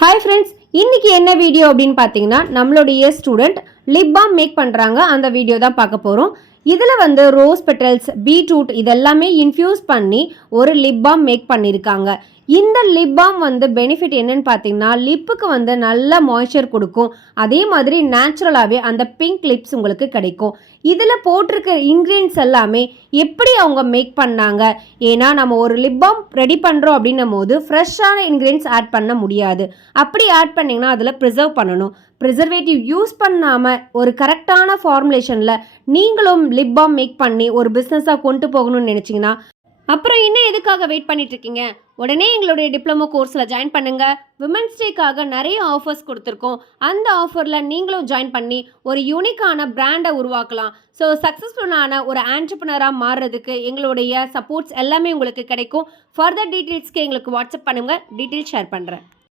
Hi friends, இன்னைக்கு என்ன video அப்படின்னு பார்த்தீங்கன்னா நம்மளுடைய ஸ்டூடெண்ட் லிப் பாம் மேக் பண்ணுறாங்க. அந்த வீடியோ தான் பார்க்க போகிறோம். இதில் ரோஸ் பெட்டல்ஸ், பீட்ரூட் இதெல்லாமே இன்ஃப்யூஸ் பண்ணி ஒரு லிப் பாம் மேக் பண்ணியிருக்காங்க. இந்த லிப் பாம் பெனிஃபிட் என்னன்னு பார்த்தீங்கன்னா லிப்புக்கு நல்ல மாய்ஸ்சர் கொடுக்கும். அதே மாதிரி நேச்சுரலாகவே அந்த பிங்க் லிப்ஸ் உங்களுக்கு கிடைக்கும். இதில் போட்டிருக்க இன்க்ரீடியன்ஸ் எல்லாமே எப்படி அவங்க மேக் பண்ணாங்க, ஏன்னா நம்ம ஒரு லிப் பாம் ரெடி பண்ணுறோம் அப்படின்னும் போது ஃப்ரெஷ்ஷான இன்க்ரீடியன்ஸ் ஆட் பண்ண முடியாது. அப்படி ஆட் பண்ணிங்கன்னா அதில் ப்ரிசர்வ் பண்ணணும். ப்ரிசர்வேட்டிவ் யூஸ் பண்ணாமல் ஒரு கரெக்டான ஃபார்முலேஷனில் நீங்களும் லிப் பாம் மேக் பண்ணி ஒரு பிஸ்னஸாக கொண்டு போகணும்னு நினச்சிங்கன்னா அப்புறம் இன்னும் எதுக்காக வெயிட் பண்ணிட்டு இருக்கீங்க? உடனே எங்களுடைய டிப்ளமோ கோர்ஸில் ஜாயின் பண்ணுங்க. விமன்ஸ் டேக்காக நிறைய ஆஃபர்ஸ் கொடுத்துருக்கோம். அந்த ஆஃபரில் நீங்களும் ஜாயின் பண்ணி ஒரு யூனிக்கான பிராண்டை உருவாக்கலாம். ஸோ சக்ஸஸ்ஃபுல்லான ஒரு ஆண்டர்ப்ரனராக மாறுறதுக்கு எங்களுடைய சப்போர்ட்ஸ் எல்லாமே உங்களுக்கு கிடைக்கும். ஃபர்தர் டீட்டெயில்ஸ்க்கு எங்களுக்கு வாட்ஸ்அப் பண்ணுங்கள், டீட்டெயில்ஸ் ஷேர் பண்ணுறேன்.